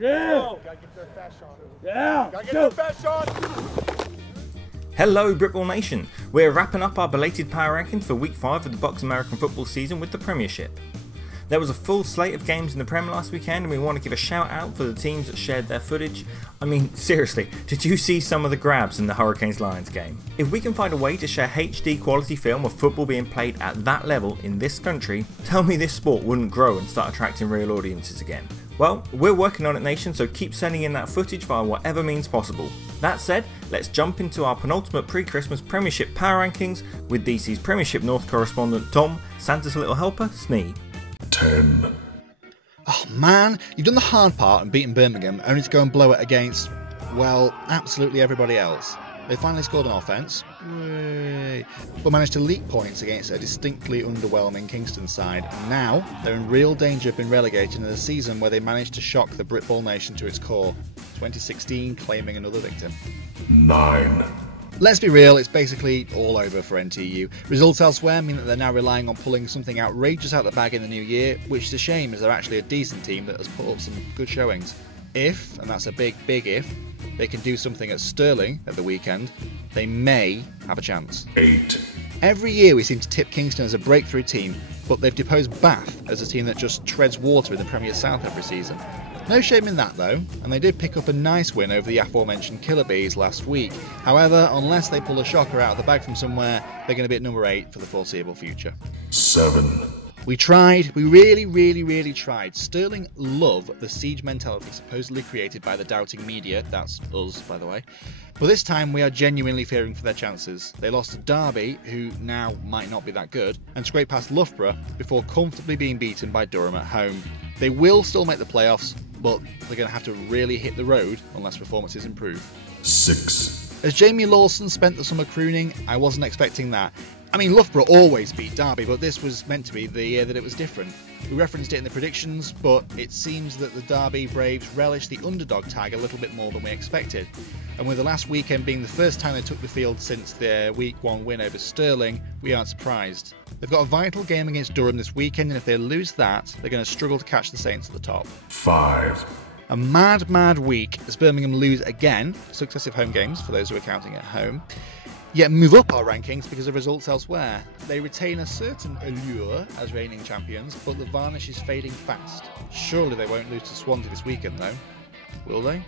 Yeah. Gotta get their fast on. Yeah. Gotta get their fast on. Hello Britball Nation. We're wrapping up our belated power rankings for week 5 of the BUCS American football season with the Premiership. There was a full slate of games in the Prem last weekend, and we want to give a shout out for the teams that shared their footage. I mean, seriously, did you see some of the grabs in the Hurricanes-Lions game? If we can find a way to share HD quality film of football being played at that level in this country, tell me this sport wouldn't grow and start attracting real audiences again. Well, we're working on it, nation, so keep sending in that footage via whatever means possible. That said, let's jump into our penultimate pre-Christmas Premiership power rankings with DC's Premiership North correspondent Tom, Santa's little helper, Snee. 10. Oh man, you've done the hard part and beaten Birmingham, only to go and blow it against, well, absolutely everybody else. They finally scored on offence, but managed to leak points against a distinctly underwhelming Kingston side. And now, they're in real danger of being relegated in a season where they managed to shock the Britball nation to its core. 2016 claiming another victim. 9. Let's be real, it's basically all over for NTU. Results elsewhere mean that they're now relying on pulling something outrageous out the bag in the new year, which is a shame as they're actually a decent team that has put up some good showings. If, and that's a big if, they can do something at Stirling at the weekend, they may have a chance. 8. Every year we seem to tip Kingston as a breakthrough team, but they've deposed Bath as a team that just treads water in the Premier South every season. No shame in that though, and they did pick up a nice win over the aforementioned Killer Bees last week. However, unless they pull a shocker out of the bag from somewhere, they're going to be at number 8 for the foreseeable future. 7. We tried, we really tried. Stirling love the siege mentality supposedly created by the doubting media, that's us by the way. But this time we are genuinely fearing for their chances. They lost to Derby, who now might not be that good, and scraped past Loughborough before comfortably being beaten by Durham at home. They will still make the playoffs, but they're going to have to really hit the road unless performances improve. 6. As Jamie Lawson spent the summer crooning, I wasn't expecting that. I mean, Loughborough always beat Derby, but this was meant to be the year that it was different. We referenced it in the predictions, but it seems that the Derby Braves relish the underdog tag a little bit more than we expected. And with the last weekend being the first time they took the field since their Week 1 win over Stirling, we aren't surprised. They've got a vital game against Durham this weekend, and if they lose that, they're going to struggle to catch the Saints at the top. 5. A mad week as Birmingham lose again, successive home games for those who are counting at home, yet move up our rankings because of results elsewhere. They retain a certain allure as reigning champions, but the varnish is fading fast. Surely they won't lose to Swansea this weekend though, will they?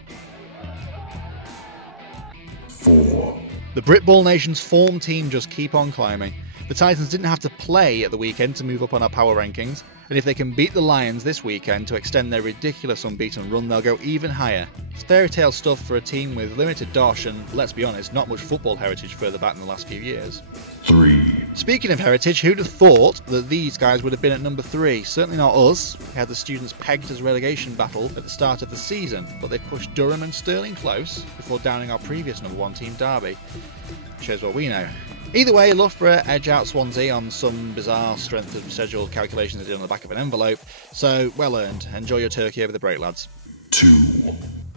4. The Britball Nation's form team just keep on climbing. The Titans didn't have to play at the weekend to move up on our power rankings, and if they can beat the Lions this weekend to extend their ridiculous unbeaten run, they'll go even higher. It's fairy tale stuff for a team with limited dosh and, let's be honest, not much football heritage further back in the last few years. 3. Speaking of heritage, who'd have thought that these guys would have been at number 3? Certainly not us. We had the students pegged as relegation battle at the start of the season, but they pushed Durham and Stirling close before downing our previous number 1 team Derby. Shows what we know. Either way, Loughborough edge out Swansea on some bizarre strength of schedule calculations they did on the back of an envelope, so well earned. Enjoy your turkey over the break, lads. 2.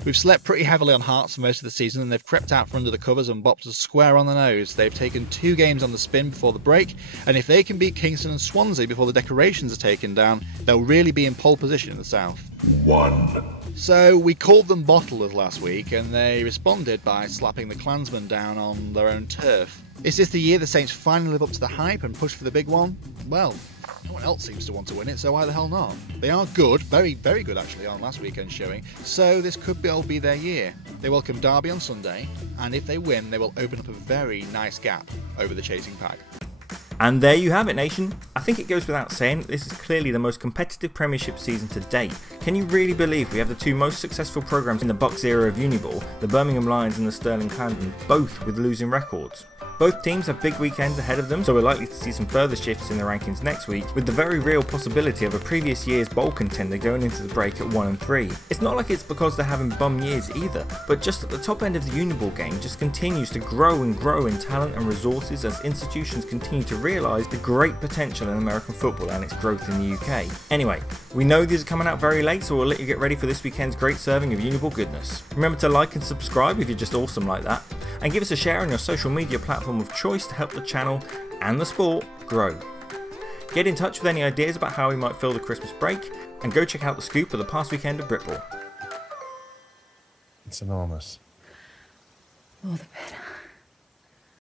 We've slept pretty heavily on Hearts for most of the season, and they've crept out from under the covers and bopped us square on the nose. They've taken 2 games on the spin before the break, and if they can beat Kingston and Swansea before the decorations are taken down, they'll really be in pole position in the south. 1. So we called them bottlers last week, and they responded by slapping the Klansmen down on their own turf. Is this the year the Saints finally live up to the hype and push for the big one? Well, no one else seems to want to win it, so why the hell not? They are good, very good actually on last weekend's showing, so this could all be their year. They welcome Derby on Sunday, and if they win, they will open up a very nice gap over the chasing pack. And there you have it, nation. I think it goes without saying that this is clearly the most competitive Premiership season to date. Can you really believe we have the 2 most successful programmes in the BUCS era of Uniball, the Birmingham Lions and the Stirling Klansmen, both with losing records? Both teams have big weekends ahead of them, so we're likely to see some further shifts in the rankings next week, with the very real possibility of a previous year's bowl contender going into the break at 1 and 3. It's not like it's because they're having bum years either, but just at the top end of the Uniball game just continues to grow and grow in talent and resources as institutions continue to realise the great potential in American football and its growth in the UK. Anyway, we know these are coming out very late, so we'll let you get ready for this weekend's great serving of Uniball goodness. Remember to like and subscribe if you're just awesome like that, and give us a share on your social media platform of choice to help the channel and the sport grow. Get in touch with any ideas about how we might fill the Christmas break, and go check out the scoop of the past weekend of Britball. It's enormous. All the better.